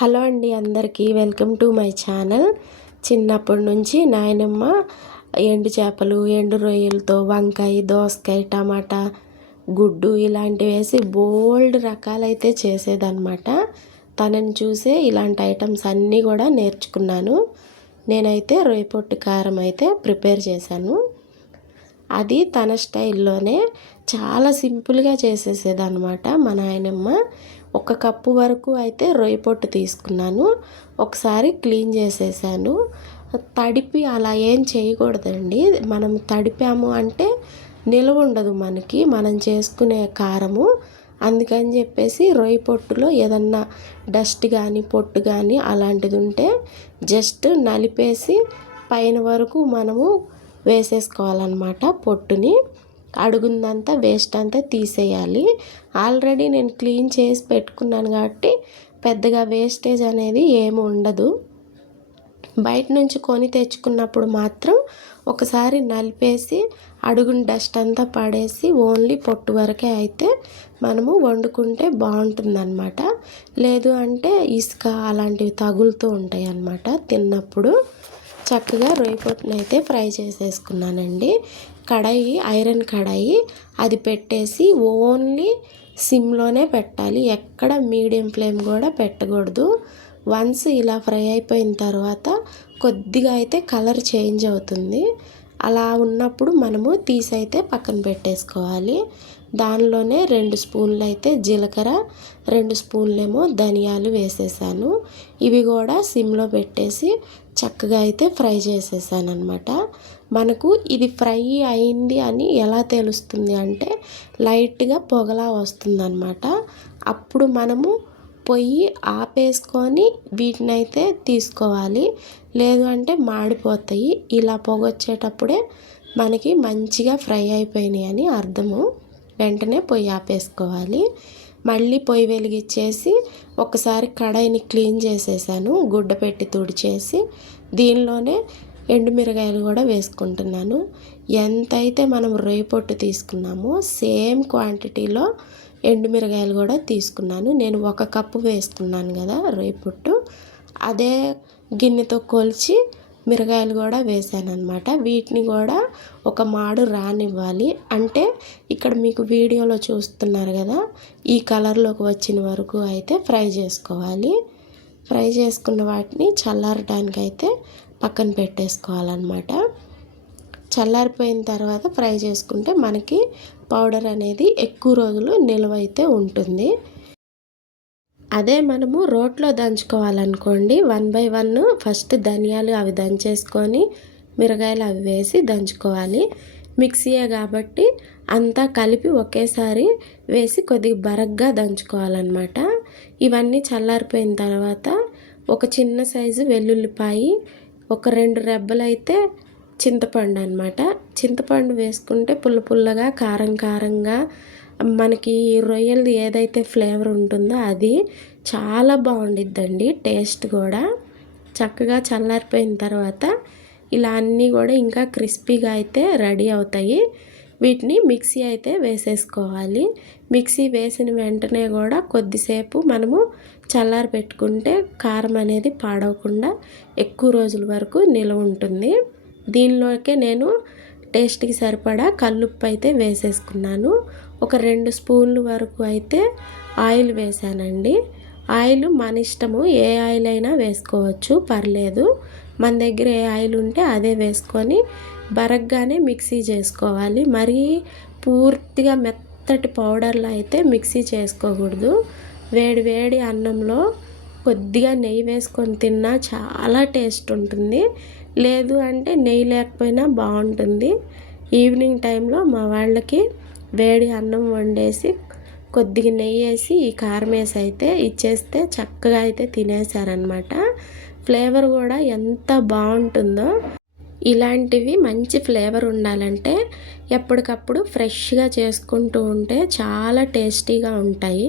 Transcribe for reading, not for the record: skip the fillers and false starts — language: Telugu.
హలో అండి, అందరికీ వెల్కమ్ టు మై ఛానల్. చిన్నప్పటి నుంచి నాయనమ్మ ఎండు చేపలు, ఎండు రొయ్యలతో వంకాయ, దోసకాయ, టమాటా, గుడ్డు ఇలాంటివి వేసి బోల్డ్ రకాలైతే చేసేదన్నమాట. తనని చూసే ఇలాంటి ఐటమ్స్ అన్నీ కూడా నేర్చుకున్నాను. నేనైతే రొయ్య పొట్టు కారం అయితే ప్రిపేర్ చేశాను. అది తన స్టైల్లోనే చాలా సింపుల్గా చేసేసేదన్నమాట మా నాయనమ్మ. ఒక కప్పు వరకు అయితే రొయ్య పొట్టు తీసుకున్నాను. ఒకసారి క్లీన్ చేసేసాను. తడిపి అలా ఏం చేయకూడదండి. మనం తడిపాము అంటే నిల్వ ఉండదు మనకి, మనం చేసుకునే కారము. అందుకని చెప్పేసి రొయ్య పొట్టులో ఏదన్నా డస్ట్ కానీ పొట్టు కానీ అలాంటిది ఉంటే జస్ట్ నలిపేసి పైన వరకు మనము వేసేసుకోవాలన్నమాట. పొట్టుని అడుగుందంతా వేస్ట్ అంతా తీసేయాలి. ఆల్రెడీ నేను క్లీన్ చేసి పెట్టుకున్నాను కాబట్టి పెద్దగా వేస్టేజ్ అనేది ఏమి ఉండదు. బయట నుంచి కొని తెచ్చుకున్నప్పుడు మాత్రం ఒకసారి నలిపేసి అడుగున డస్ట్ అంతా పడేసి ఓన్లీ పొట్టు వరకే అయితే మనము వండుకుంటే బాగుంటుందన్నమాట. లేదు అంటే ఇసుక అలాంటివి తగులుతూ ఉంటాయి అన్నమాట. తిన్నప్పుడు చక్కగా రొయ్య పొట్టును అయితే ఫ్రై చేసేసుకున్నానండి. కడాయి, ఐరన్ కడాయి అది పెట్టేసి ఓన్లీ సిమ్లోనే పెట్టాలి. ఎక్కడ మీడియం ఫ్లేమ్ కూడా పెట్టకూడదు. వన్స్ ఇలా ఫ్రై అయిపోయిన తర్వాత కొద్దిగా అయితే కలర్ చేంజ్ అవుతుంది. అలా ఉన్నప్పుడు మనము తీసైతే పక్కన పెట్టేసుకోవాలి. దానిలోనే 2 స్పూన్లు అయితే జీలకర్ర, 2 స్పూన్లేమో ధనియాలు వేసేసాను. ఇవి కూడా సిమ్లో పెట్టేసి చక్కగా అయితే ఫ్రై చేసేసాను అనమాట. మనకు ఇది ఫ్రై అయింది అని ఎలా తెలుస్తుంది అంటే లైట్గా పొగలా వస్తుందన్నమాట. అప్పుడు మనము పొయ్యి ఆపేసుకొని వీటినైతే తీసుకోవాలి. లేదు అంటే మాడిపోతాయి. ఇలా పొగ వచ్చేటప్పుడే మనకి మంచిగా ఫ్రై అయిపోయినాయి అని అర్థము. వెంటనే పొయ్యి ఆపేసుకోవాలి. మళ్ళీ పొయ్యి వెలిగించేసి ఒకసారి కడాయిని క్లీన్ చేసేసాను, గుడ్డ పెట్టి తుడిచేసి దీనిలోనే ఎండుమిరగాయలు కూడా వేసుకుంటున్నాను. ఎంతైతే మనం రొయ్య పొట్టు తీసుకున్నామో సేమ్ క్వాంటిటీలో ఎండుమిరగాయలు కూడా తీసుకున్నాను. నేను 1 కప్పు వేసుకున్నాను కదా రొయ్య పొట్టు, అదే గిన్నెతో కొలిచి మిరగాయలు కూడా వేసాను అనమాట. వీటిని కూడా ఒక మాడు రానివ్వాలి. అంటే ఇక్కడ మీకు వీడియోలో చూస్తున్నారు కదా, ఈ కలర్లోకి వచ్చిన వరకు అయితే ఫ్రై చేసుకోవాలి. ఫ్రై చేసుకున్న వాటిని చల్లారడానికి అయితే పక్కన పెట్టేసుకోవాలన్నమాట. చల్లారిపోయిన తర్వాత ఫ్రై చేసుకుంటే మనకి పౌడర్ అనేది ఎక్కువ రోజులు నిల్వ అయితే ఉంటుంది. అదే మనము రోట్లో దంచుకోవాలనుకోండి, 1 బై 1 ఫస్ట్ ధనియాలు అవి దంచేసుకొని మిరగాయలు అవి వేసి దంచుకోవాలి. మిక్సీయే కాబట్టి అంతా కలిపి ఒకేసారి వేసి కొద్దిగా బరగ్గా దంచుకోవాలన్నమాట. ఇవన్నీ చల్లారిపోయిన తర్వాత ఒక చిన్న సైజు వెల్లుల్లిపాయి, ఒక 2 రెబ్బలైతే చింతపండు అనమాట. చింతపండు వేసుకుంటే పుల్ల పుల్లగా కారం కారంగా మనకి రొయ్యలు ఏదైతే ఫ్లేవర్ ఉంటుందో అది చాలా బాగుండిద్దండి. టేస్ట్ కూడా చక్కగా చల్లారిపోయిన తర్వాత ఇలా అన్నీ కూడా ఇంకా క్రిస్పీగా అయితే రెడీ అవుతాయి. వీటిని మిక్సీ అయితే వేసేసుకోవాలి. మిక్సీ వేసిన వెంటనే కూడా కొద్దిసేపు మనము చల్లారి పెట్టుకుంటే కారం అనేది పాడవకుండా ఎక్కువ రోజుల వరకు నిల్వ ఉంటుంది. దీనిలోకే నేను టేస్ట్కి సరిపడా కల్లుప్పు అయితే వేసేసుకున్నాను. ఒక 2 స్పూన్లు వరకు అయితే ఆయిల్ వేసానండి. ఆయిల్ మన ఇష్టము, ఏ ఆయిల్ అయినా వేసుకోవచ్చు, పర్లేదు. మన దగ్గర ఏ ఆయిల్ ఉంటే అదే వేసుకొని బరగ్గానే మిక్సీ చేసుకోవాలి. మరీ పూర్తిగా మెత్తటి పౌడర్లో అయితే మిక్సీ చేసుకోకూడదు. వేడి వేడి అన్నంలో కొద్దిగా నెయ్యి వేసుకొని తిన్నా చాలా టేస్ట్ ఉంటుంది. లేదు అంటే నెయ్యి లేకపోయినా బాగుంటుంది. ఈవినింగ్ టైంలో మా వాళ్ళకి వేడి అన్నం వండేసి కొద్దిగా నెయ్యి వేసి ఈ కారం వేసి అయితే ఇచ్చేస్తే చక్కగా అయితే తినేసారనమాట. ఫ్లేవర్ కూడా ఎంత బాగుంటుందో. ఇలాంటివి మంచి ఫ్లేవర్ ఉండాలంటే ఎప్పటికప్పుడు ఫ్రెష్గా చేసుకుంటూ ఉంటే చాలా టేస్టీగా ఉంటాయి.